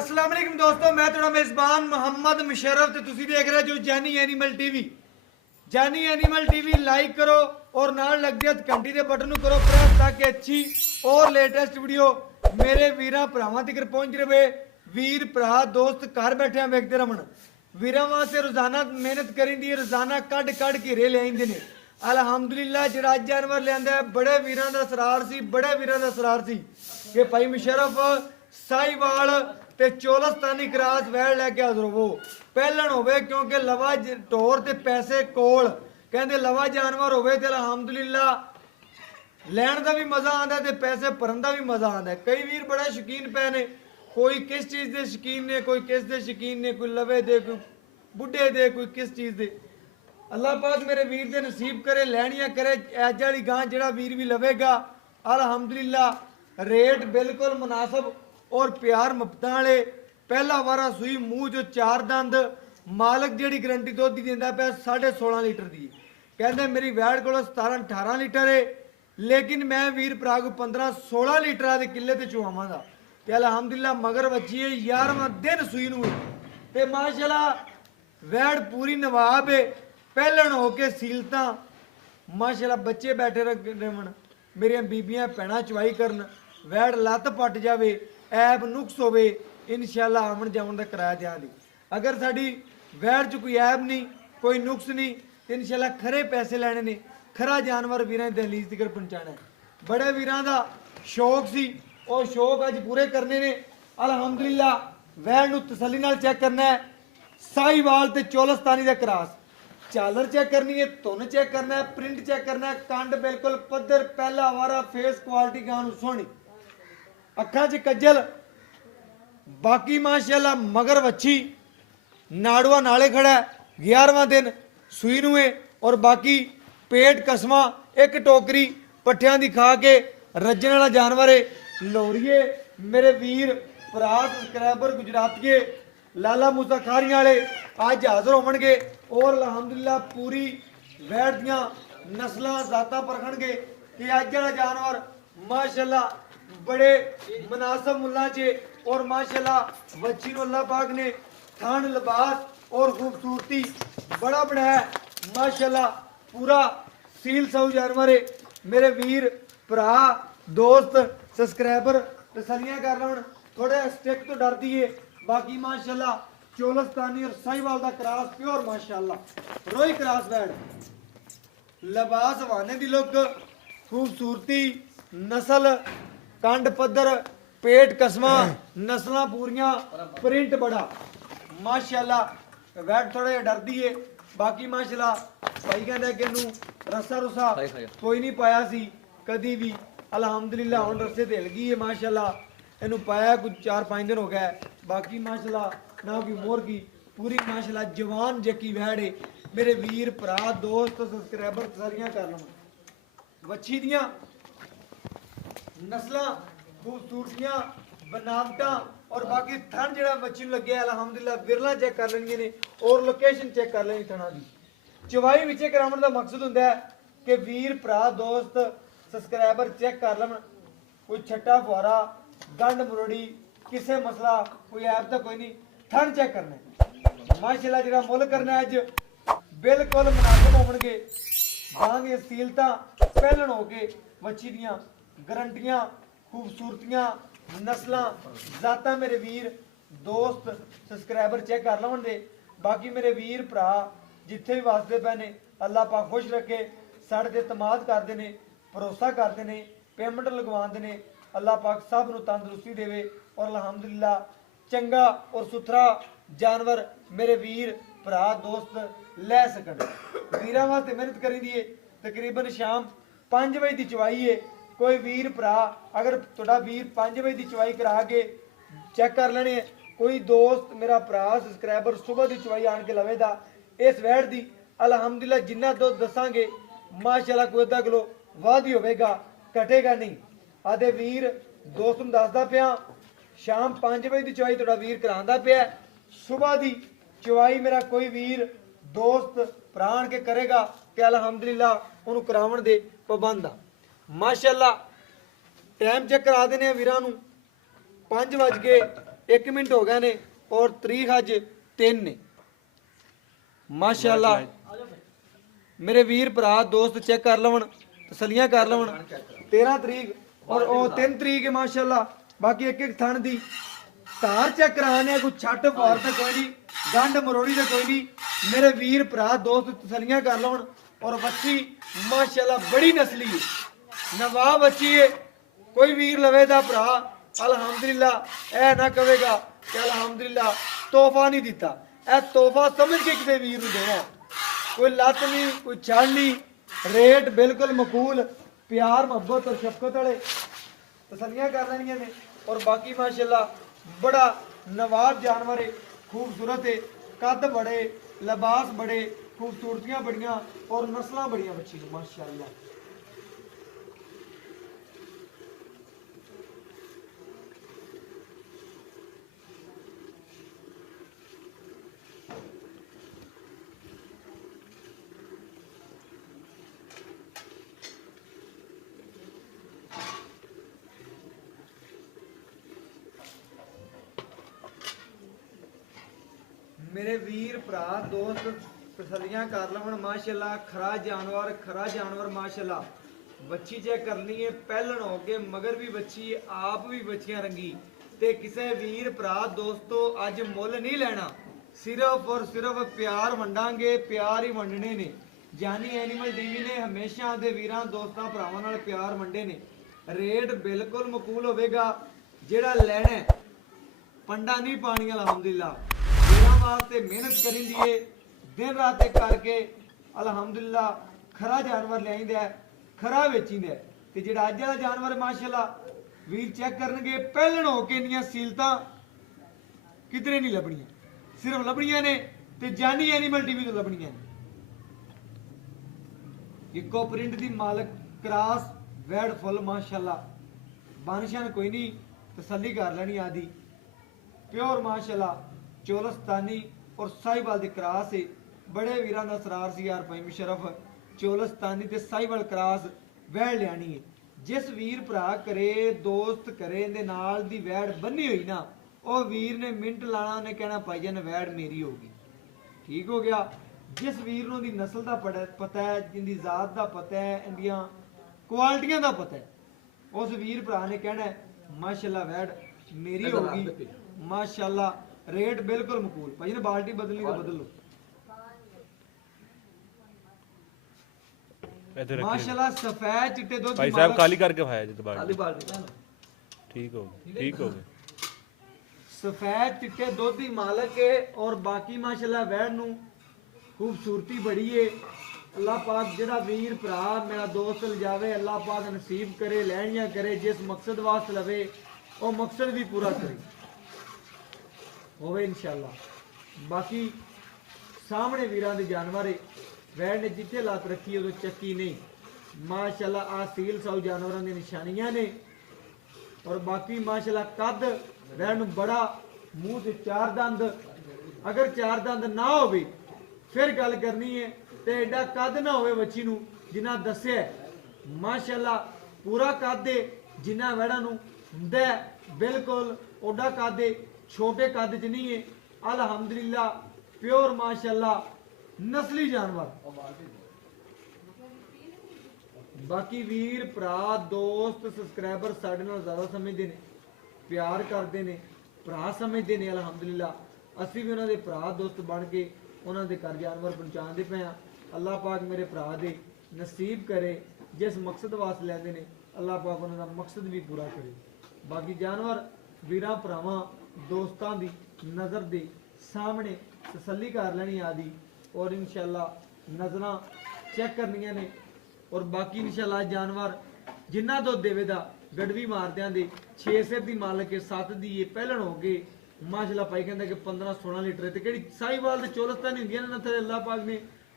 अस्सलाम वालेकुम दोस्तों, मैं थोड़ा मेज़बान मोहम्मद मुशर्रफ ते तुसी देख रहे जो जानी एनिमल टीवी। जानी एनिमल टीवी लाइक करो और नाल लग दिया घंटी के बटन करो प्रेस ताकि अच्छी और लेटेस्ट वीडियो मेरे वीरां भरावां तक पहुंच रहे। वीर भरा दोस्त घर बैठे वेखते रमन वीरां वास्ते रोजाना मेहनत करींदी, रोजाना कड कड घेरे ले आइंदे ने। अलहमदुलिल्लाह जिहड़ा अज जानवर लिआंदा है बड़े वीरां दा सरार सी, बड़े वीरां दा सरार सी कि भाई मुशर्रफ साहिवाल ते चोलस्तानी क्रास वैड़ लैके हाजर होवो। पहलन होवे क्योंकि लवा ढोर ते पैसे कोल कहंदे लवा जानवर होवे ते अलहमदुलिल्लाह लैण दा भी मजा आंदा ते पैसे भरन दा भी मजा आंदा। कई वीर बड़ा शौकीन पे ने, कोई किस चीज़ दे शौकीन ने, कोई किस दे शौकीन ने, कोई लवे दे, कोई बुढ़े दे, कोई किस चीज़ दे। अल्लाह पाक मेरे वीर दे नसीब करे, लैनियां करे। ऐज वाली गां जेड़ा वीर भी लवेगा अलहमदुलिल्लाह रेट बिल्कुल मुनासिब और प्यार मुफ्तां वाले। पहला वारा सूई मूँह जो 4 दंद मालक जेड़ी गारंटी दुध दी दिंदा पिया 16.5 लीटर दी। कहंदे मेरी वैड़ कोल 17-18 लीटर है, लेकिन मैं वीर भरा को 15-16 लीटर के किले ते चुआवांगा। ते अलहमदुलिल्लाह मगर बच्ची है 11वां दिन सूई नूं ते माशाल्लाह वैड़ पूरी नवाब है। पहलन होके सीलतां माशाल्लाह बच्चे बैठे रवन, मेरिया बीबियां भैणां चवाई करन, वैड़ लत्त पट जावे, ऐब नुक्स होवे, इंशाअल्लाह आमन जामन का किराया देंगे। अगर साड़ी वैड़ च कोई ऐब नहीं, कोई नुक्स नहीं तो इंशाअल्लाह खरे पैसे लैने ने, खरा जानवर वीरां दहलीज तक पहुंचाना है। बड़े वीरां दा शौक सी और शौक अज पूरे करने ने। अलहमदुलिल्लाह वैड़ नूं तसल्ली नाल चेक करना है। साहिवाल ते चोलस्तानी दा क्रॉस चालर चेक करनी है, धुन चेक करना है, प्रिंट चेक करना है, कंड बिल्कुल पद्धर, पहला वारा फेस क्वालिटी गां नूं सोहनी, अखा च कज्जल, बाकी माशाल्लाह मगर वच्छी नाड़ुआ नाले खड़ा है, 11वां दिन सूई नूं है और बाकी पेट कसमा एक टोकरी पट्ठियां दी खा के रज्जन वाला जानवर है। लोरिए मेरे वीर भरा सब्सक्राइबर गुजरातीए लाला मूसा खारियां वाले अज हाजिर होवणगे और अलहमदुलिल्लाह पूरी वैड़ दियां नस्लां जातां परखणगे कि अज वाला जानवर माशाल्लाह बड़े मुनासिब मुल्लां च और माशाल्लाह बच्ची नूं अल्लाह पाक ने थान लिबास और खूबसूरती बड़ा बनाया माशाल्लाह। पूरा सील साऊ जानवर है। मेरे वीर भरा दोस्त सब्सक्राइबर तसलियां कर लवन, थोड़े स्टिक तो डरदी है, बाकी माशाल्लाह चोलस्तानी और साहिवाल का क्रॉस प्योर माशाल्लाह रोई क्रॉस वैड़, लिबास हवाने दी लुक, खूबसूरती, नस्ल, कंड पद्धर, पेट कसमा, नस्लां पूरियां, प्रिंट बड़ा माशाल्लाह। वैड़ थोड़ा जिहा डरदी है, बाकी माशाल्लाह भाई कहंदा कि इनू रस्सा रुस्सा कोई नहीं पाया सी कदी भी। अलहमदुलिल्लाह हुण रस्से ते हिल गई है माशाल्लाह, इनू पाया कुछ 4-5 दिन हो गया। बाकी माशाल्लाह ना कोई मोर की पूरी माशाल्लाह जवान जकी वैड़ है। मेरे वीर भरा दोस्त सब्सक्राइबर सारियां कर लवन, वच्छी दियां नस्लां, खूबसूरतियां, बनावटां और बाकी थन जो बच्ची लगे अलहमदुलिल्लाह विरला चेक कर लेंगे ने और लोकेशन चेक कर लेनी थना की। चवाई विचे कराने का मकसद होंदा है कि वीर भरा दोस्त सब्सक्राइबर चेक कर लवन, कोई छट्टा फुआरा गंड मरोड़ी किसे मसला कोई ऐप तो कोई नहीं, थन चेक करना है माशाल्लाह। जो मुल करना है अज बिल्कुल मुनासिब होवणगे। बांग सीलतां पहलन हो के वच्छी दियां गारंटियां, खूबसूरतियां, नस्लां, जातां मेरे वीर दोस्त सब्सक्राइबर चेक कर लवन दे। बाकी मेरे वीर भरा जिथे भी वसदे पे ने अल्लाह पाक खुश रखे, साढ़े ते तमाद करते हैं, भरोसा करते हैं, पेमेंट लगवाते हैं। अल्लाह पाक सब नूं तंदुरुस्ती देवे और अलहमदुलिल्लाह चंगा और सुथरा जानवर मेरे वीर भरा दोस्त लै सकन। वीरां वास्ते मेहनत करी दी है। तकरीबन शाम 5 बजे की चवाई है। कोई वीर भरा अगर तुहाडा वीर 5 बजे की चवाई करा के चेक कर लेने, कोई दोस्त मेरा भरा सब्सक्राइबर सुबह की चवाई आन के लवेदा इस वैड़ दी अलहमदुलिल्लाह जिन्ना दुध दसांगे माशाल्लाह कोई अद्धा किलो वाध ही होगा, घटेगा नहीं। आदे वीर दोस्त नूं दसदा पिया शाम 5 बजे की चवाई तुहाडा वीर करांदा पिया, सुबह की चवाई मेरा कोई वीर दोस्त प्राण के करेगा कि अलहमदुलिल्लाह उन्होंने करावन दे पाबंद आ माशाल्लाह। टाइम चेक करा देने वीरां नूं 5:01 1 ਮਿੰਟ ਹੋ ਗਏ ਨੇ ਔਰ ਤਰੀਕ ਅੱਜ 3 ਨੇ ਮਾਸ਼ਾਅੱਲਾ। ਮੇਰੇ ਵੀਰ ਭਰਾ ਦੋਸਤ ਚੈੱਕ ਕਰ ਲਵਣ, ਤਸੱਲੀਆਂ ਕਰ ਲਵਣ। 13 ਤਰੀਕ ਔਰ ਉਹ 3 ਤਰੀਕ ਹੈ ਮਾਸ਼ਾਅੱਲਾ। ਬਾਕੀ ਇੱਕ ਇੱਕ ਥਣ ਦੀ ਧਾਰ ਚੈੱਕ ਕਰਾਣੇ, ਕੋਈ ਛੱਟ ਫਾਰ ਤੇ ਕੋਈ ਨਹੀਂ, ਗੰਢ ਮਰੋੜੀ ਤੇ ਕੋਈ ਨਹੀਂ। ਮੇਰੇ ਵੀਰ ਭਰਾ ਦੋਸਤ ਤਸੱਲੀਆਂ ਕਰ ਲਵਣ। ਔਰ ਬੱਚੀ ਮਾਸ਼ਾਅੱਲਾ ਬੜੀ ਨਸਲੀ ਹੈ, ਨਵਾਬ ਬੱਚੀ ਹੈ। ਕੋਈ ਵੀਰ ਲਵੇ ਦਾ ਭਰਾ ਅਲਹਮਦੁਲਿल्लाह ਇਹ ਨਾ ਕਹੇਗਾ ਕਿ ਅਲਹਮਦੁਲਿल्लाह ਤੋਹਫਾ ਨਹੀਂ ਦਿੱਤਾ। ਇਹ ਤੋਹਫਾ ਸਮਝ ਕੇ ਕਿਸੇ ਵੀਰ ਨੂੰ ਦੇਣਾ। ਕੋਈ ਲੱਤ ਨਹੀਂ, ਕੋਈ ਛੜ ਨਹੀਂ, ਰੇਟ ਬਿਲਕੁਲ ਮਕੂਲ, प्यार मोहब्बत और शफकत वाले तसलियां कर लेनिया ने। और बाकी माशाल्लाह बड़ा नवाब जानवर है, खूबसूरत है, कद बड़े, लिबास बड़े, खूबसूरतियां बड़ियां और नस्ल बड़ियां बच्ची माशाल्लाह। मेरे वीर भरा दोस्त तसलियां कर लवन माशाल्लाह। खरा जानवर माशाल्लाह। बच्ची चेक करनी है, पहलन हो गए मगर भी बच्ची, आप भी बच्चियां रंगी। ते किसी वीर भरा दोस्तों अज मुल नहीं लेना, सिर्फ और सिर्फ प्यार वंडांगे, प्यार ही वंडने ने। जानी एनिमल टीवी ने हमेशा दे वीरां दोस्तां भरावां नाल प्यार वंडे ने। रेट बिल्कुल मकूल होवेगा, जेड़ा लैना है पंडा नहीं पानी अल्हम्दुलिल्लाह। वास्ते मेहनत करी दिए दिन रात करके अल्हम्दुलिल्लाह खरा जानवर लिया, खरा वेचींदा। ते जिहड़ा अज वाला जानवर माशाल्लाह वीर चेक करनगे, पहलन होके इन्नियां सीलतां किधरे नहीं लभणियां, सिर्फ लभणियां ने ते जानी एनिमल टीवी तो लभणियां ने। इको प्रिंट दी मालक क्रास वैड फुल माशाल्लाह। बानिशान कोई नहीं, तसल्ली कर लेनी आदि प्योर माशाल्लाह। चोलस्तानी और साहिवाल दे क्रास है। बड़े वीरां दा सरार सी यार भाई मुशरफ, चोलस्तानी ते साहिवाल क्रास वैड़ लियानी है। जिस वीर भरा करे दोस्त करे दे नाल दी वैड़ बन्नी हुई ना, ओ वीर ने मिंट लाना, ने कहना भाईजान वैड़ मेरी होगी, ठीक हो गया। जिस वीर नूं दी नस्ल दा पता है, जिंदी जात दा पता है, इंदियां क्वालिटियां दा पता है, उस वीर भरा ने कहना माशाल्लाह वैड़ मेरी होगी माशाल्लाह। रेट बिल्कुल मकूल। भाई ने बाल्टी बदलनी तो बदल लो माशाल्लाह। सफेद चिट्टे दो भाई साहब काली करके खाया जी काली बाल्टी ठीक हो गए, ठीक हो गए। सफेद चिट्टे दुध दी मालक है। और बाकी माशाल्लाह वैड़ नूं खूबसूरती बड़ी है। अल्लाह पाक जेड़ा वीर भरा मेरा दोस्त लजावे, अल्लाह पाक नसीब करे, लैनियां करे, जिस मकसद वास्ते लवे वो मकसद भी पूरा करे होवे इंशाअल्लाह। बाकी सामने वीरां दे जानवर है, वैड़ ने जिथे लात रखी उदों चक्की नहीं माशाअल्लाह। आ सील साउ जानवरां दी निशानियां ने। और बाकी माशाअल्लाह कद वैड़ नूं बड़ा, मूँह ते 4 दंद, अगर 4 दंद ना होवे फिर गल करनी है, ते एडा कद ना होवे बच्ची नूं जिन्ना दस्सिया माशाअल्लाह। पूरा कद है जिन्ना वैड़ां नूं हुंदा बिल्कुल ओडा कद है, छोटे कद च नहीं है अल्हम्दुलिल्लाह। प्योर माशाल्लाह नस्ली जानवर। बाकी वीर भरा दोस्त सब्सक्राइबर साडे नाल ज़्यादा समझते हैं, प्यार करते हैं, भरा समझते हैं अल्हम्दुलिल्लाह। असीं भी उन्होंने भरा दोस्त बन के उन्होंने घर जानवर पहुँचाते पे हाँ। अल्लाह पाक मेरे भरा दे नसीब करे, जिस मकसद वास्ते लैंदे ने अल्लाह पाक उन्होंने मकसद भी पूरा करे। बाकी जानवर वीरां भरावां दोस्तां दी नज़र दे सामने तसल्ली कर लेनी आदि। और इंशाअल्लाह नज़रां चेक करनियां ने। और बाकी इंशाअल्लाह जानवर जिन्ना दुध देवेदा गड़वी मारदियां दे 6 सिर दी मालक है, 7 दी है, पहलन हो गए माशाअल्लाह। पाई कहंदा कि 15-16 लीटर ते किहड़ी साहिवाल ते चोलस्तानी हुंदियां ने, नथे अल्लाह पाक ने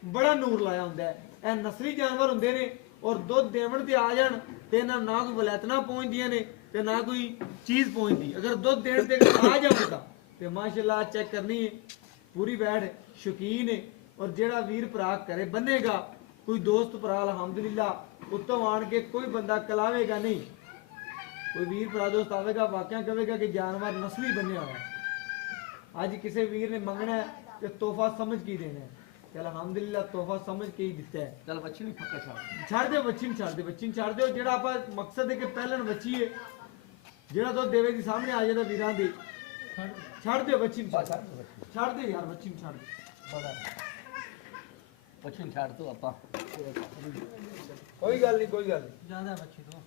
बड़ा नूर लाया हुंदा है। ए नस्ली जानवर हुंदे ने और दुध देवण ते आ जाण ते इन्हां ना कोई वलैतना पहुंचदियां ने ते ना कोई चीज़ पहुंचदी। अगर दुध देण ते आ जावेगा ते माशाअल्लाह चेक करनी है। पूरी वैड़ शौकीन है। और जेड़ा वीर भरा करे बनेगा, कोई दोस्त भरा अल्हम्दुलिल्लाह उत्तों आण के कोई बंदा कलावेगा नहीं, ਕੋਈ ਵੀਰ ਭਰਾ ਦੋਸਤ ਆਵੇਗਾ ਵਾਕਿਆ ਕਹੇਗਾ ਕਿ ਜਾਨਵਰ ਨਸਲੀ ਬਣਿਆ ਹੋਇਆ ਹੈ। ਅੱਜ ਕਿਸੇ ਵੀਰ ਨੇ ਮੰਗਣਾ ਹੈ ਕਿ ਤੋਹਫਾ ਸਮਝ ਕੀ ਦੇਣਾ ਹੈ, ਤੇ ਅਲਹਮਦੁਲਿਲਾ ਤੋਹਫਾ ਸਮਝ ਕੇ ਹੀ ਦਿੱਤਾ ਹੈ। ਚੱਲ ਬੱਚੀ ਨੂੰ ਪੱਕਾ ਛੱਡ ਛੱਡ ਦਿਓ ਬੱਚੀ ਨੂੰ, ਛੱਡ ਦਿਓ ਬੱਚੀ ਨੂੰ, ਛੱਡ ਦਿਓ। ਜਿਹੜਾ ਆਪਾਂ ਮਕਸਦ ਹੈ ਕਿ ਪਹਿਲਣ ਬੱਚੀ ਹੈ, ਜਿਹੜਾ ਦੁੱਧ ਦੇਵੇ ਦੀ ਸਾਹਮਣੇ ਆ ਜਾਂਦਾ ਵੀਰਾਂ ਦੇ, ਛੱਡ ਦਿਓ ਬੱਚੀ ਨੂੰ, ਛੱਡ ਦਿਓ ਯਾਰ ਬੱਚੀ ਨੂੰ, ਛੱਡ ਦਿਓ। ਬੱਚੀ ਨੂੰ ਛੱਡ ਤੂੰ ਆਪਾਂ ਕੋਈ ਗੱਲ ਨਹੀਂ, ਕੋਈ ਗੱਲ ਨਹੀਂ, ਜਾਂਦਾ ਬੱਚੀ ਤੋਂ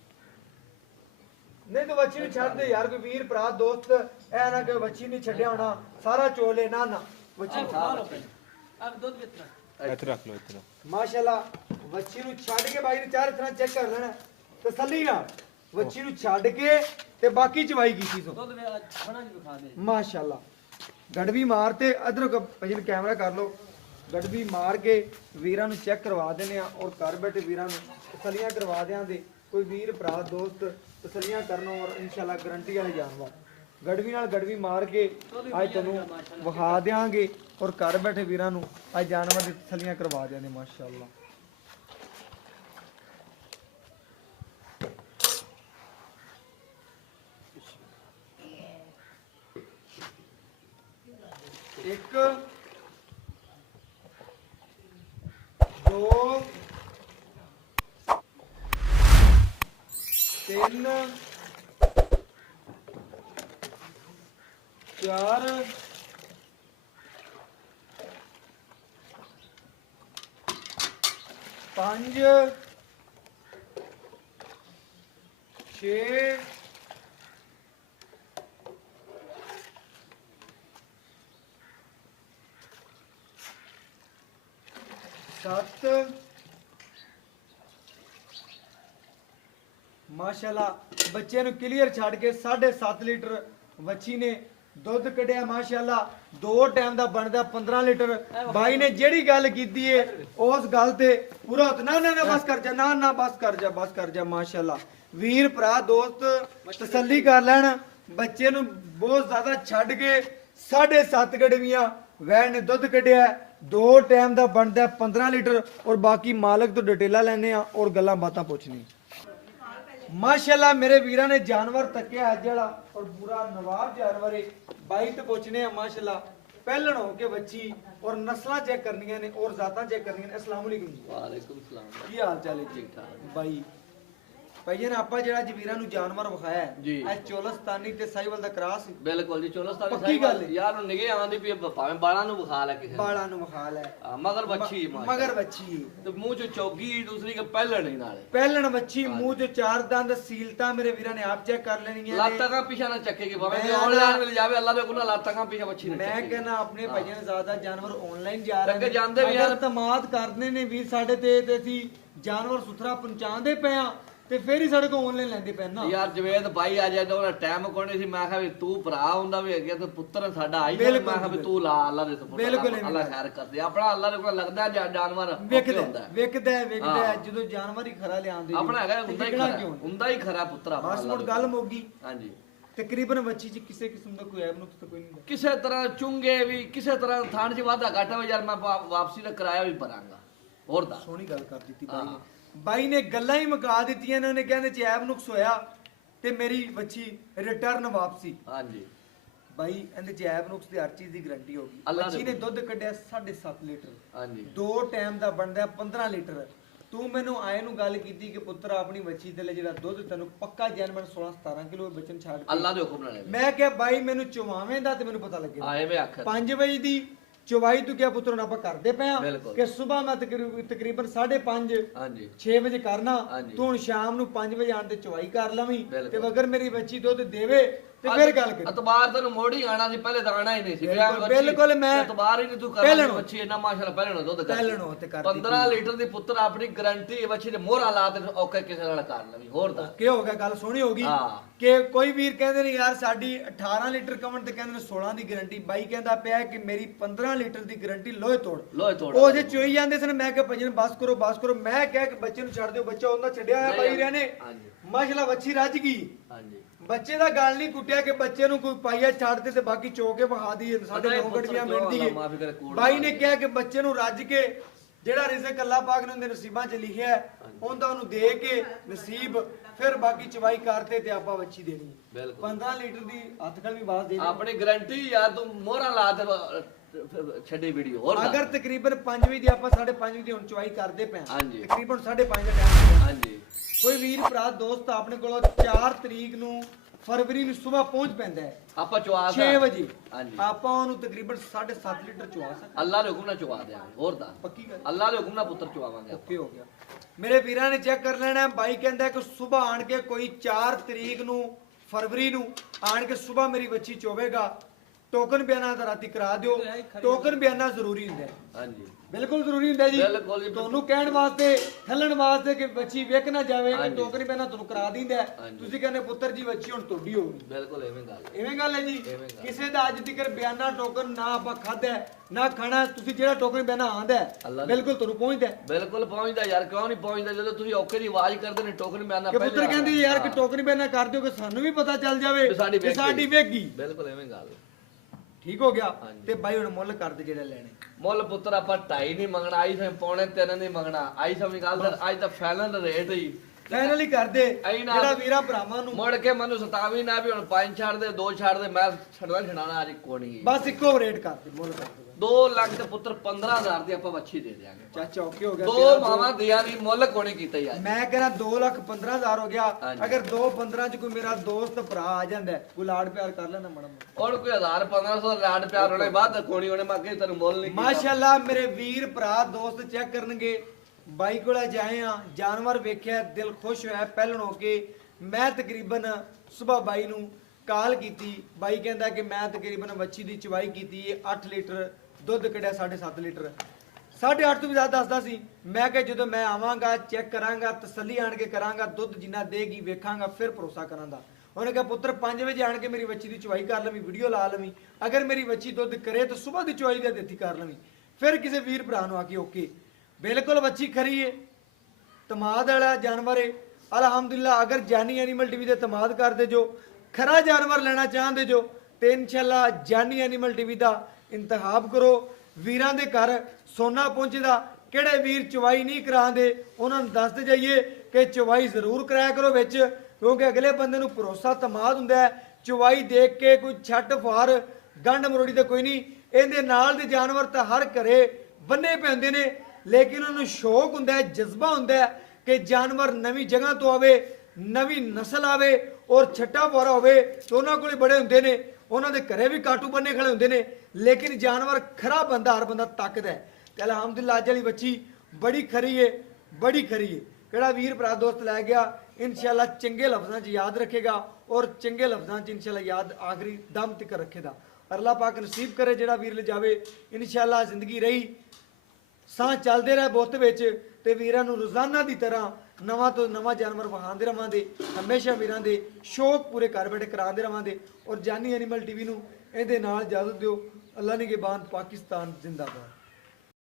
ਨਹੀਂ ਤਾਂ ਬੱਚੀ ਨੂੰ ਛੱਡ ਦੇ ਯਾਰ। ਕੋਈ ਵੀਰ ਭਰਾ ਦੋਸਤ ਐ ਨਾ ਕਿ ਬੱਚੀ ਨਹੀਂ ਛੱਡਿਆ ਹੋਣਾ ਸਾਰਾ ਚੋਲੇ, ਨਾ ਨਾ ਬੱਚੀ ਨੂੰ ਛੱਡ ਦਿਓ। ਅਬ ਦੁੱਧ ਕਿਤਨਾ ਇੱਥੇ ਰੱਖ ਲਓ, ਇੱਥੇ ਰੱਖ। ਮਾਸ਼ਾਅੱਲਾ ਬੱਚੀ ਨੂੰ ਛੱਡ ਕੇ ਬਾਈ ਨੇ ਚਾਰ ਤਰ੍ਹਾਂ ਚੈੱਕ ਕਰ ਲੈਣਾ ਤਸੱਲੀ ਨਾਲ। ਬੱਚੀ ਨੂੰ ਛੱਡ ਕੇ ਤੇ ਬਾਕੀ ਚਵਾਈ ਕੀਤੀ ਸੋ ਦੁੱਧ ਵੇ ਬਣਾ ਜੀ ਵਿਖਾ ਦੇ ਮਾਸ਼ਾਅੱਲਾ। ਗੜਵੀ ਮਾਰ ਤੇ ਅਦਰਕ ਭਜਨ ਕੈਮਰਾ ਕਰ ਲਓ, ਗੜਵੀ ਮਾਰ ਕੇ ਵੀਰਾਂ ਨੂੰ ਚੈੱਕ ਕਰਵਾ ਦਿੰਦੇ ਆ ਔਰ ਘਰ ਬੈਠੇ ਵੀਰਾਂ ਨੂੰ ਤਸੱਲੀਆਂ ਕਰਵਾ ਦਿਆਂਗੇ। ਕੋਈ ਵੀਰ ਭਰਾ ਦੋਸਤ ਤਸੱਲੀਆਂ ਕਰਨ ਔਰ ਇਨਸ਼ਾਅੱਲਾ ਗਰੰਟੀ ਵਾਲੇ ਜਾਨਵਰ ਗੜਵੀ ਨਾਲ ਗੜਵੀ ਮਾਰ ਕੇ ਅੱਜ ਤੁਹਾਨੂੰ ਵਿਖਾ ਦਿਆਂਗੇ ਔਰ ਘਰ ਬੈਠੇ ਵੀਰਾਂ ਨੂੰ ਅੱਜ ਜਾਨਵਰ ਦੀ ਤਸੱਲੀਆਂ ਕਰਵਾ ਦਿਆਂਗੇ ਮਾਸ਼ਾਅੱਲਾ। ਇੱਕ ਦੋ ਤਿੰਨ ਚਾਰ ਪੰਜ ਛੇ ਸੱਤ ਮਾਸ਼ਾਅੱਲਾ। ਬੱਚੇ ਨੂੰ ਕਲੀਅਰ ਛੱਡ ਕੇ 7.5 ਲੀਟਰ ਬੱਚੀ ਨੇ ਦੁੱਧ ਕੱਢਿਆ ਮਾਸ਼ਾਅੱਲਾ। ਦੋ ਟਾਈਮ ਦਾ ਬਣਦਾ 15 ਲੀਟਰ। ਬਾਈ ਨੇ ਜਿਹੜੀ ਗੱਲ ਕੀਤੀ ਏ ਉਸ ਗੱਲ ਤੇ ਪੂਰਾ ਨਾ ਨਾ ਨਾ ਬਸ ਕਰ ਜਾ, ਨਾ ਨਾ ਬਸ ਕਰ ਜਾ, ਬਸ ਕਰ ਜਾ ਮਾਸ਼ਾਅੱਲਾ। ਵੀਰ ਭਰਾ ਦੋਸਤ ਤਸੱਲੀ ਕਰ ਲੈਣ। ਬੱਚੇ ਨੂੰ ਬਹੁਤ ਜ਼ਿਆਦਾ ਛੱਡ ਕੇ 7.5 ਗੜਵੀਆਂ ਵੈਣ ਨੇ ਦੁੱਧ ਕੱਢਿਆ। ਦੋ ਟਾਈਮ ਦਾ ਬਣਦਾ 15 ਲੀਟਰ ਔਰ ਬਾਕੀ ਮਾਲਕ ਤੋਂ ਡਿਟੇਲਾਂ ਲੈਣੇ ਆ ਔਰ ਗੱਲਾਂ ਬਾਤਾਂ ਪੁੱਛਣੀ। ਮਾਸ਼ਾਅੱਲਾ ਮੇਰੇ ਵੀਰਾਂ ਨੇ ਜਾਨਵਰ ਤੱਕਿਆ ਅੱਜ ਵਾਲਾ ਔਰ ਪੂਰਾ ਨਵਾਬ ਜਾਨਵਰ ਹੈ। ਬਾਈ ਤੇ ਪੁੱਛਨੇ ਆ ਮਾਸ਼ਾਅੱਲਾ ਪਹਿਲਣ ਹੋ ਕੇ ਬੱਚੀ ਔਰ ਨਸਲਾਂ ਚੈੱਕ ਕਰਨੀਆਂ ਨੇ ਔਰ ਜ਼ਾਤਾਂ ਚੈੱਕ ਕਰਨੀਆਂ ਨੇ। अस्सलाम वालेकुम जी। ਵਾਲੇਕੁਮ ਸਲਾਮ ਕੀ ਹਾਲ ਚਾਲ ਹੈ? ਠੀਕ ਠਾਕ ਬਾਈ। ਭਾਈਆਂ ਨੇ ਆਪਾਂ ਜਿਹੜਾ ਅੱਜ ਵੀਰਾਂ ਨੂੰ ਜਾਨਵਰ ਵਿਖਾਇਆ ਹੈ ਜੀ। ਇਹ ਚੋਲਸਤਾਨੀ ਤੇ ਸਾਈਵਲ ਦਾ ਕ੍ਰਾਸ ਬਿਲਕੁਲ ਜੀ ਚੋਲਸਤਾਨੀ ਪੱਕੀ ਗੱਲ ਹੈ। ਯਾਰ ਨੂੰ ਨਿਗੇ ਆਉਂਦੀ ਵੀ ਭਾਵੇਂ ਬਾਲਾਂ ਨੂੰ ਵਿਖਾ ਲੈ ਕਿਸੇ ਬਾਲਾਂ ਨੂੰ ਵਿਖਾ ਲੈ ਮਗਰ ਬੱਚੀ ਮਗਰ ਬੱਚੀ ਤੇ ਮੂੰਹ ਚ ਚੌਗੀ ਦੂਸਰੀ ਕੇ ਪਹਿਲਣ ਹੀ ਨਾਲੇ ਪਹਿਲਣ ਬੱਚੀ ਮੂੰਹ ਤੇ ਚਾਰ ਦੰਦ ਸੀਲਤਾ ਮੇਰੇ ਵੀਰਾਂ ਨੇ ਆਪ ਚੈੱਕ ਕਰ ਲੈਣੀਆਂ ਨੇ। ਲਾਤਾਂ ਕਾ ਪਿਛਾ ਨਾ ਚੱਕੇਗੀ ਭਾਵੇਂ ਮੈਂ ਆਨਲਾਈਨ ਮਿਲ ਜਾਵੇ ਅੱਲਾ ਦੇ ਕੋਲ ਲਾਤਾਂ ਕਾ ਪਿਛਾ ਬੱਚੀ ਨੇ ਮੈਂ ਕਹਿੰਦਾ ਆਪਣੇ ਭਾਈਆਂ ਨੇ ਜ਼ਿਆਦਾ ਜਾਨਵਰ ਆਨਲਾਈਨ ਜਾ ਰਹੇ ਅੱਗੇ ਜਾਂਦੇ ਵੀ ਅਗਰ ਯਾਰ। ਤਮਾਦ ਕਰਦੇ ਨੇ ਵੀਰ ਸਾਡੇ ਤੇ ਅਸੀਂ ਜਾਨਵਰ ਸੁਥਰਾ ਪਹੁੰਚਾਉਂਦੇ ਪਏ ਆ ਤੇ ਫੇਰ ਹੀ ਸਾਡੇ ਕੋਲ ਆਨਲਾਈਨ ਲੈਂਦੇ ਪਏ ਨਾ। ਯਾਰ ਜਵੇਦ ਭਾਈ ਆ ਜਾਂਦਾ ਉਹਦਾ ਟਾਈਮ ਕੋਣੀ ਸੀ। ਮੈਂ ਕਿਹਾ ਵੀ ਤੂੰ ਭਰਾ ਹੁੰਦਾ ਵੀ ਅੱਗੇ ਤੇ ਪੁੱਤਰ ਸਾਡਾ ਆਈ ਮੈਂ ਕਿਹਾ ਵੀ ਤੂੰ ਲਾ ਅੱਲਾ ਦੇ ਸਪੋਰਟ ਬਿਲਕੁਲ ਅੱਲਾ ਖੈਰ ਕਰਦੇ ਆਪਣਾ ਅੱਲਾ ਦੇ ਕੋਲ ਲੱਗਦਾ ਜਾਨਵਰ ਵੇਖਦਾ ਹੁੰਦਾ ਵੇਖਦਾ ਵੇਖਦਾ ਜਦੋਂ ਜਾਨਵਰ ਹੀ ਖਰਾ ਲਿਆਉਂਦੇ ਆਪਣਾ ਹੈਗਾ ਹੁੰਦਾ ਹੀ ਖਰਾ ਪੁੱਤਰ ਆਪਣਾ ਬਸ ਮੁੜ ਗੱਲ ਮੁੱਕੀ। ਹਾਂਜੀ ਤਕਰੀਬਨ ਬੱਚੀ ਚ ਕਿਸੇ ਕਿਸਮ ਦਾ ਕੋਈ ਐਬ ਨੁਕਸ ਕੋਈ ਨਹੀਂ। ਕਿਸੇ ਤਰ੍ਹਾਂ ਚੁੰਗੇ ਵੀ ਕਿਸੇ ਤਰ੍ਹਾਂ ਥਾਣ ਚ ਵਾਧਾ ਘਾਟਾ ਵੀ ਯਾਰ ਮੈਂ ਵਾਪਸੀ ਦਾ ਕਿਰਾਇਆ ਵੀ ਭਰਾਂਗਾ ਹੋਰ ਦਾ ਸੋਹਣੀ ਗੱਲ ਕਰ ਦਿੱਤੀ ਬਾਈ ਨੇ। ਬਾਈ ਨੇ ਗੱਲਾਂ ਹੀ ਮੁਕਾ ਦਿੱਤੀਆਂ ਇਹਨਾਂ ਨੇ ਕਹਿੰਦੇ ਚ ਐਬ ਨੁਕਸ ਹੋਇਆ ਤੇ ਮੇਰੀ ਬੱਚੀ ਰਿਟਰਨ ਵਾਪਸੀ। ਹਾਂਜੀ ਬਾਈ ਇਹਦੇ ਚ ਐਬ ਨੁਕਸ ਦੀ ਹਰ ਚੀਜ਼ ਦੀ ਗਾਰੰਟੀ ਹੋਗੀ। ਅੱਲਾ ਬੱਚੀ ਦੇ ਨੇ ਦੁੱਧ ਕੱਢਿਆ 7.5 ਲੀਟਰ। ਹਾਂਜੀ ਦੋ ਟਾਈਮ ਦਾ ਬਣਦਾ 15 ਲੀਟਰ। ਤੂੰ ਮੈਨੂੰ ਆਏ ਨੂੰ ਗੱਲ ਕੀਤੀ ਕਿ ਪੁੱਤਰ ਆਪਣੀ ਬੱਚੀ ਦੇ ਲਈ ਜਿਹੜਾ ਦੁੱਧ ਤੈਨੂੰ ਪੱਕਾ ਜੈਨਮਨ 16-17 ਕਿਲੋ ਬੱਚਨ ਛੱਡ ਕੇ। ਅੱਲਾ ਦੇ ਹੁਕਮ ਨਾਲ ਮੈਂ ਕਿਹਾ ਬਾਈ ਮੈਨੂੰ ਚੁਵਾਵੇਂ ਦਾ ਤੇ ਮੈਨੂੰ ਪਤਾ ਲੱਗੇ ਆਏ ਵੇ ਅੱਖ 5 ਵਜੇ ਦੀ ਚਵਾਈ ਤੂੰ ਕਿਹਾ ਪੁੱਤਰ ਹੁਣ ਆਪਾਂ ਕਰਦੇ ਪਏ ਆ ਬਿਲਕੁਲ। ਕਿ ਸਵੇਰ ਮੈਂ ਤਕਰੀਬਨ 5:30 ਹਾਂਜੀ 6 ਵਜੇ ਕਰਨਾ। ਹਾਂਜੀ। ਤੂੰ ਹੁਣ ਸ਼ਾਮ ਨੂੰ 5 ਵਜੇ ਆਣ ਤੇ ਚਵਾਈ ਕਰ ਲਵੀਂ ਬਿਲਕੁਲ। ਤੇ ਅਗਰ ਮੇਰੀ ਬੱਚੀ ਦੁੱਧ ਦੇਵੇ ਤੇ ਫਿਰ ਗੱਲ ਕਰੀ। ਅਤਬਾਰ ਤੈਨੂੰ ਮੋੜੀ ਆਣਾ ਸੀ ਪਹਿਲੇ ਤਾਂ ਆਣਾ ਹੀ ਨਹੀਂ ਸੀ ਬਿਲਕੁਲ ਮੈਂ ਅਤਬਾਰ ਹੀ ਨਹੀਂ ਤੂੰ ਪਹਿਲਣ ਕਰਨਾ ਬੱਚੀ ਇੰਨਾ ਮਾਸ਼ਾਅੱਲਾ ਪਹਿਲਣ ਦੁੱਧ ਕਰ ਪਹਿਲਣ ਹੋ ਤੇ ਕਰ 15 ਲੀਟਰ ਦੀ ਪੁੱਤਰ ਆਪਣੀ ਗਾਰੰਟੀ ਬੱਚੀ ਦੇ ਮੋਹਰ ਲਾ ਤੇ ਔਕੇ ਕਿਸੇ ਨਾਲ ਕਰ ਲਵੀ ਹੋਰ ਦਾ ਕੀ ਹੋ ਗਿਆ ਗੱਲ ਸੋਹਣੀ ਹੋ ਗਈ ਹਾਂ। ਕਿ ਕੋਈ ਵੀਰ ਕਹਿੰਦੇ ਨੇ ਯਾਰ ਸਾਡੀ 18 ਲੀਟਰ ਕਮਣ ਤੇ ਕਹਿੰਦੇ ਨੇ 16 ਦੀ ਗਾਰੰਟੀ। ਬਾਈ ਕਹਿੰਦਾ ਪਿਆ ਕਿ ਮੇਰੀ 15 ਲੀਟਰ ਦੀ ਗਾਰੰਟੀ ਲੋਹੇ ਤੋੜ ਲੋਏ ਤੋੜ ਉਹ ਜੇ ਚੋਈ ਜਾਂਦੇ ਸਨ। ਮੈਂ ਕਿਹਾ ਭਜਨ ਬਸ ਕਰੋ ਬਸ ਕਰੋ। ਮੈਂ ਕਿਹਾ ਕਿ ਬੱਚੇ ਨੂੰ ਛੱਡ ਦਿਓ, ਬੱਚਾ ਉਹਨਾਂ ਛੱਡਿਆ ਹੋਇਆ ਬਾਈ ਰਿਆ ਨੇ। ਹਾਂਜੀ ਮਾਸ਼ਾਅੱਲਾ ਬੱਚੀ ਰੱਜ ਗਈ। ਹਾਂਜੀ ਬੱਚੇ ਦਾ ਗੱਲ ਨਹੀਂ ਕੁੱਟਿਆ ਕਿ ਬੱਚੇ ਨੂੰ ਕੋਈ ਪਾਈਆ ਛੱਡ ਦੇ ਤੇ ਬਾਕੀ ਚੋ ਕੇ ਵਿਖਾ ਦਈਏ ਸਾਡੇ 9 ਗੜੀਆਂ ਮਿਲਦੀ ਏ। ਬਾਈ ਨੇ ਕਿਹਾ ਕਿ ਬੱਚੇ ਨੂੰ ਰੱਜ ਕੇ ਜਿਹੜਾ ਰਿਜ਼ਕ ਅੱਲਾਹ ਪਾਕ ਨੇ ਉਹਦੇ ਨਸੀਬਾਂ 'ਚ ਲਿਖਿਆ ਹੈ ਉਹਦਾ ਉਹਨੂੰ ਦੇ ਕੇ ਨਸੀਬ ਫਿਰ ਬਾਕੀ ਚਵਾਈ ਕਰਤੇ ਤੇ ਆਪਾਂ ਵੱਛੀ ਦੇਣੀ ਹੈ। ਬਿਲਕੁਲ 15 ਲੀਟਰ ਦੀ ਹੱਥ ਖਲ ਵੀ ਬਾਤ ਦੇ ਆਪਣੀ ਗਾਰੰਟੀ ਯਾਰ ਤੂੰ ਮੋਹਰਾਂ ਲਾ ਦੇ ਛੱਡੀ ਵੀਡੀਓ ਹੋਰ ਅਗਰ ਦੱਸ। ਤਕਰੀਬਨ 5 ਵਜੇ ਦੀ ਆਪਾਂ 5:30 ਦੀ ਹੁਣ ਚਵਾਈ ਕਰਦੇ ਪਏ ਹਾਂ। ਹਾਂਜੀ। ਤਕਰੀਬਨ 5:30 ਦਾ ਟਾਈਮ ਹਾਂਜੀ ਕੋਈ ਵੀਰ ਭਰਾ ਦੋਸਤ ਆਪਣੇ ਕੋਲੋਂ 4 ਤਰੀਕ ਨੂੰ ਫਰਵਰੀ ਨੂੰ ਸਵੇਰ ਪਹੁੰਚ ਪੈਂਦਾ ਹੈ ਆਪਾਂ ਚੁਆ 6 ਵਜੇ ਹਾਂਜੀ ਆਪਾਂ ਉਹਨੂੰ ਤਕਰੀਬਨ 7.5 ਲੀਟਰ ਚਵਾ ਸਕਦੇ ਅੱਲਾ ਦੇ ਹੁਕਮ ਨਾਲ ਚੁਆ ਦਿਆਂਗੇ ਹੋਰ ਦੱਸ। ਪੱਕੀ ਗੱਲ ਅੱਲਾ ਦੇ ਹੁਕਮ ਨਾਲ ਪੁੱਤਰ ਚੁਆਵਾਂਗੇ ਆਪਾਂ। ਓਕੇ ਹੋ ਗਿਆ। ਮੇਰੇ ਵੀਰਾਂ ਨੇ ਚੈੱਕ ਕਰ ਲੈਣਾ ਹੈ। ਬਾਈ ਕਹਿੰਦਾ ਕਿ ਸਵੇਰ ਆਣ ਕੇ ਕੋਈ 4 ਤਰੀਕ ਨੂੰ ਫਰਵਰੀ ਨੂੰ ਆਣ ਕੇ ਸਵੇਰ ਮੇਰੀ ਬੱਚੀ ਚੋਵੇਗਾ। ਟੋਕਨ ਬਿਆਨਾ ਤਾਂ ਰਾਤੀ ਕਰਾ ਦਿਓ। ਟੋਕਨ ਬਿਆਨਾ ਜ਼ਰੂਰੀ ਹੁੰਦਾ ਹੈ। ਹਾਂਜੀ ਬਿਲਕੁਲ ਜ਼ਰੂਰੀ ਹੁੰਦਾ ਜੀ। ਬਿਲਕੁਲ ਜੀ। ਤੁਹਾਨੂੰ ਕਹਿਣ ਵਾਸਤੇ ਥੱਲਣ ਵਾਸਤੇ ਕਿ ਬੱਚੀ ਵੇਖ ਨਾ ਜਾਵੇ ਕਿ ਹਾਂਜੀ। ਟੋਕਨ ਬਿਆਨਾ ਤੁਹਾਨੂੰ ਕਰਾ ਦਿੰਦਾ ਹੈ। ਹਾਂਜੀ। ਤੁਸੀਂ ਕਹਿੰਦੇ ਪੁੱਤਰ ਜੀ ਬੱਚੀ ਹੁਣ ਤੁਹਾਡੀ ਹੋਊਗੀ। ਬਿਲਕੁਲ ਐਵੇਂ ਗੱਲ ਹੈ। ਐਵੇਂ ਗੱਲ ਹੈ ਜੀ। ਐਵੇਂ ਗੱਲ। ਕਿਸੇ ਦਾ ਅੱਜ ਤੱਕ ਬਿਆਨਾ ਟੋਕਨ ਨਾ ਆਪਾਂ ਖਾਦਾ ਨਾ ਖਾਣਾ। ਤੁਸੀਂ ਜਿਹੜਾ ਟੋਕਨ ਬਿਆਨਾ ਆਂਦਾ ਅੱਲਾ ਦੀ- ਬਿਲਕੁਲ ਤੁਹਾਨੂੰ ਪਹੁੰਚਦਾ ਹੈ। ਬਿਲਕੁਲ ਪਹੁੰਚਦਾ ਯਾਰ ਕਿਉਂ ਨਹੀਂ ਪਹੁੰਚਦਾ ਜਦੋਂ ਤੁਸੀਂ ਔਖੇ ਦੀ ਆਵਾਜ਼ ਕਰਦੇ ਨੇ ਟੋਕਨ ਬਿਆਨਾ ਕਿ ਪੁੱਤਰ ਕਹਿੰਦੇ ਯਾਰ ਕਿ ਹਾਂ। ਟੋਕਨ ਬਿਆਨਾ ਕਰ ਦਿਓ ਕਿ ਸਾਨੂੰ ਵੀ ਪਤਾ ਚੱਲ ਜਾਵੇ ਵੀ ਸਾਡੀ ਕਿ ਵੇਖ ਸਾਡੀ ਗਈ। ਵੇਗੀ। ਬਿਲਕੁਲ ਐਵੇਂ ਗੱਲ ਹੈ। ਠੀਕ ਹੋ ਗਿਆ। ਹਾਂਜੀ। ਤੇ ਬਾਈ ਹੁਣ ਮੁੱਲ ਕਰਦੇ ਜਿਹੜੇ ਲੈਣੇ ਮੁੱਲ ਪੁੱਤਰ ਆਪਾਂ 2.5 ਨਹੀਂ ਮੰਗਣਾ ਆਈ ਸੇ ਪੌਣੇ 3 ਨਹੀਂ ਮੰਗਣਾ ਆਈ ਸਮਝ ਗੱਲ ਤਾਂ ਅੱਜ ਤਾਂ ਫਾਈਨਲ ਰੇਟ ਹੀ ਫਾਈਨਲ ਹੀ ਕਰਦੇ ਐਂ ਨਾ- ਜਿਹੜਾ ਵੀਰਾਂ ਭਰਾਵਾਂ ਨੂੰ ਮੁੜ ਕੇ ਮੈਨੂੰ ਸਤਾਵੀ ਨਾ ਵੀ ਹੁਣ 5 ਛੱਡ ਦੇ 2 ਛੱਡ ਦੇ ਮੈਂ ਛਡਾਣਾ ਅੱਜ ਕੋਣੀ ਬਸ ਇੱਕੋ ਰੇਟ ਕਰਦੇ ਮੁੱਲ ਕਰਦੇ 2 ਲੱਖ ਤੇ ਪੁੱਤਰ 15,000 ਦੀ ਆਪਾਂ ਵੱਛੀ ਦੇ ਦਿਆਂਗੇ ਚਾਚਾ ਓਕੇ ਹੋ ਗਿਆ। ਦੋ ਪਿਆਰ ਮਾਵਾਂ ਦਿਆ ਨਹੀਂ ਮੁੱਲ ਕੋਣੀ ਕੀਤਾ ਯਾਰ ਮੈਂ ਕਹਿੰਦਾ 2,15,000 ਹੋ ਗਿਆ। ਹਾਂਜੀ। ਅਗਰ 2,15 ਚ ਕੋਈ ਮੇਰਾ ਦੋਸਤ ਭਰਾ ਆ ਜਾਂਦਾ ਹੈ, ਕੋਈ ਲਾਡ ਪਿਆਰ ਕਰ ਲੈਣਾ ਮਾੜਾ ਮੋਟਾ। ਹੁਣ ਕੋਈ 1,000 1500 ਲਾਡ ਪਿਆਰ ਹੋਣੇ ਬਾਅਦ ਕੋਣੀ ਹੋਣੇ ਮੈਂ ਅੱਗੇ ਤੈਨੂੰ ਮੁੱਲ ਨਹੀਂ ਕੀਤਾ ਮਾਸ਼ਾਅੱਲਾ ਮੇਰੇ ਵੀਰ ਭਰਾ ਦੋਸਤ ਚੈੱਕ ਕਰਨਗੇ। ਬਾਈ ਕੋਲ ਜਾਏ ਆ ਜਾਨਵਰ ਵੇਖਿਆ ਦਿਲ ਖੁਸ਼ ਹੋਇਆ ਪਹਿਲਣ ਹੋ ਕੇ। ਮੈਂ ਤਕਰੀਬਨ ਸਵੇਰ ਬਾਈ ਨੂੰ ਕਾਲ ਕੀਤੀ। ਬਾਈ ਕਹਿੰਦਾ ਕਿ ਮੈਂ ਤਕਰੀਬਨ ਵੱਛੀ ਦੀ ਚਵਾਈ ਕੀਤੀ ਹੈ 8 ਲੀਟਰ ਦੁੱਧ ਕੱਢਿਆ 7.5 ਲੀਟਰ 8.5 ਤੋਂ ਵੀ ਜ਼ਿਆਦਾ ਦੱਸਦਾ ਸੀ। ਮੈਂ ਕਿਹਾ ਜਦੋਂ ਮੈਂ ਆਵਾਂਗਾ ਚੈੱਕ ਕਰਾਂਗਾ ਤਸੱਲੀ ਆਣ ਕੇ ਕਰਾਂਗਾ ਦੁੱਧ ਜਿੰਨਾ ਦੇਗੀ ਵੇਖਾਂਗਾ ਫਿਰ ਭਰੋਸਾ ਕਰਾਂਗਾ। ਉਹਨੇ ਕਿਹਾ ਪੁੱਤਰ 5 ਵਜੇ ਆਣ ਕੇ ਮੇਰੀ ਬੱਚੀ ਦੀ ਚਵਾਈ ਕਰ ਲਵੀਂ ਵੀਡੀਓ ਲਾ ਲਵੀਂ। ਅਗਰ ਮੇਰੀ ਬੱਚੀ ਦੁੱਧ ਕਰੇ ਤਾਂ ਸਵੇਰ ਦੀ ਚਵਾਈ ਦੇ ਦਿੱਤੀ ਕਰ ਲਵੀਂ। ਫਿਰ ਕਿਸੇ ਵੀਰ ਭਰਾ ਨੂੰ ਆ ਕੇ ਓਕੇ ਬਿਲਕੁਲ ਬੱਚੀ ਖਰੀ ਏ ਤਮਾਦ ਵਾਲਾ ਜਾਨਵਰ ਏ ਅਲਹਮਦੁਲਿਲਾ। ਅਗਰ ਜਾਨੀ ਐਨੀਮਲ ਟੀਵੀ ਦੇ ਤਮਾਦ ਕਰਦੇ ਜੋ ਖਰਾ ਜਾਨਵਰ ਲੈਣਾ ਚਾਹੁੰਦੇ ਜੋ ਤੇ ਇਨਸ਼ਾਅੱਲਾ ਜਾਨੀ ਐਨੀਮਲ ਟੀਵੀ ਦਾ ਇੰਤਖਾਬ ਕਰੋ। ਵੀਰਾਂ ਦੇ ਘਰ ਸੋਨਾ ਪਹੁੰਚਦਾ ਕਿਹੜੇ ਵੀਰ ਚਵਾਈ ਨਹੀਂ ਕਰਾਉਂਦੇ ਉਹਨਾਂ ਨੂੰ ਦੱਸਦੇ ਜਾਈਏ ਕਿ ਚਵਾਈ ਜ਼ਰੂਰ ਕਰਾਇਆ ਕਰੋ ਵਿੱਚ ਕਿਉਂਕਿ ਅਗਲੇ ਬੰਦੇ ਨੂੰ ਭਰੋਸਾ ਤਮਾਦ ਹੁੰਦਾ ਹੈ। ਚਵਾਈ ਦੇਖ ਕੇ ਕੋਈ ਛੱਟ ਫਾਰ ਗੰਢ ਮਰੋੜੀ ਤੇ ਕੋਈ ਨਹੀਂ। ਇਹਦੇ ਨਾਲ ਦੇ ਜਾਨਵਰ ਤਾਂ ਹਰ ਘਰੇ ਬੰਨੇ ਪੈਂਦੇ ਨੇ ਲੇਕਿਨ ਉਹਨਾਂ ਨੂੰ ਸ਼ੌਕ ਹੁੰਦਾ ਹੈ ਜਜ਼ਬਾ ਹੁੰਦਾ ਹੈ ਕਿ ਜਾਨਵਰ ਨਵੀਂ ਜਗ੍ਹਾ ਤੋਂ ਆਵੇ ਨਵੀਂ ਨਸਲ ਆਵੇ ਔਰ ਛੱਟਾ ਫਾਰਾ ਹੋਵੇ ਤੇ ਉਹਨਾਂ ਕੋਲੇ ਬੜੇ ਹੁੰਦੇ ਨੇ। ਉਹਨਾਂ ਦੇ ਘਰੇ ਵੀ ਕਾਟੂ ਬੰਨੇ ਖੜੇ ਹੁੰਦੇ ਨੇ ਲੇਕਿਨ ਜਾਨਵਰ ਖਰਾ ਬੰਦਾ ਹਰ ਬੰਦਾ ਤੱਕਦਾ ਹੈ। ਤੇ ਅਲਹਮਦੁਲਿਲਾ ਅੱਜ ਵਾਲੀ ਬੱਚੀ ਬੜੀ ਖਰੀ ਏ ਬੜੀ ਖਰੀ ਏ। ਕਿਹੜਾ ਵੀਰ ਭਰਾ ਦੋਸਤ ਲੈ ਗਿਆ ਇਨਸ਼ਾਅੱਲਾ ਚੰਗੇ ਲਫ਼ਜ਼ਾਂ 'ਚ ਯਾਦ ਰੱਖੇਗਾ ਔਰ ਚੰਗੇ ਲਫ਼ਜ਼ਾਂ 'ਚ ਇਨਸ਼ਾਅੱਲਾ ਯਾਦ ਆਖਰੀ ਦਮ ਤੱਕ ਰੱਖੇਗਾ। ਅੱਲਾਹ ਪਾਕ ਨਸੀਬ ਕਰੇ ਜਿਹੜਾ ਵੀਰ ਲਿਜਾਵੇ ਇਨਸ਼ਾਅੱਲਾ ਜ਼ਿੰਦਗੀ ਰਹੀ ਸਾਹ ਚੱਲਦੇ ਰਹੇ ਬੁੱਤ ਵਿੱਚ ਤੇ ਵੀਰਾਂ ਨੂੰ ਰੋਜ਼ਾਨਾ ਦੀ ਤਰ੍ਹਾਂ ਨਵਾਂ ਤੋਂ ਨਵਾਂ ਜਾਨਵਰ ਵਹਾਉਂਦੇ ਰਵਾਂਗੇ। ਹਮੇਸ਼ਾ ਵੀਰਾਂ ਦੇ ਸ਼ੌਕ ਪੂਰੇ ਕਰ ਬੈਠੇ ਕਰਾਉਂਦੇ ਰਵਾਂਗੇ ਔਰ ਜਾਨੀ ਐਨੀਮਲ ਟੀਵੀ ਨੂੰ ਇਹਦੇ ਨਾਲ ਇਜਾਜ਼ਤ ਦਿਓ। ਅੱਲਾਹ ਨਿਗਹਿਬਾਨ ਪਾਕਿਸਤਾਨ ਜ਼ਿੰਦਾਬਾਦ।